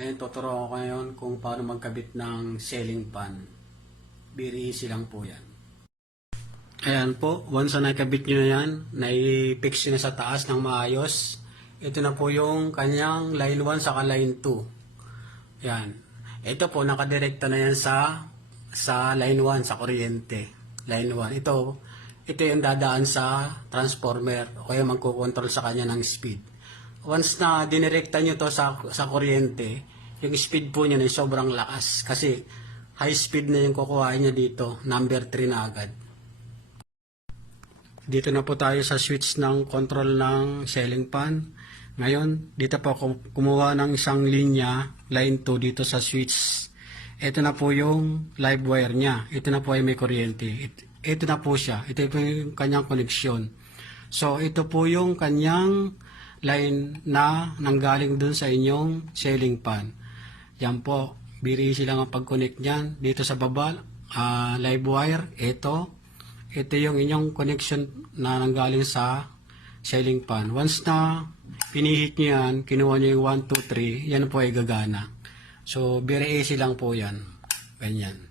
Ngayon, tuturuan ko ngayon kung paano magkabit ng ceiling fan. Very easy lang po yan. Ayan po, once na nakabit nyo na yan, naipix nyo na sa taas ng maayos. Ito na po yung kanyang line 1 saka line 2. Yan. Ito po, nakadirekta na yan sa line 1, sa kuryente. Line 1. Ito yung dadaan sa transformer o kaya magkukontrol sa kanya ng speed. Once na dinirekta nyo to sa kuryente, yung speed po niya na sobrang lakas kasi high speed na yung kukuhain niya dito, number 3 na agad. Dito na po tayo sa switch ng control ng ceiling fan. Ngayon, dito po kumuha ng isang linya, line 2 dito sa switch. Ito na po yung live wire niya. Ito na po ay may kuryente. Ito na po siya. Ito po yung kanyang koneksyon. So, ito po yung kanyang line na nanggaling dun sa inyong ceiling fan. Yan po. Very easy lang ang pag-connect niyan. Dito sa baba, live wire. Ito yung inyong connection na nanggaling sa ceiling fan. Once na pinihit nyo yan, kinuha nyo yung 1, 2, 3, yan po ay gagana. So, very easy lang po yan. Ganyan.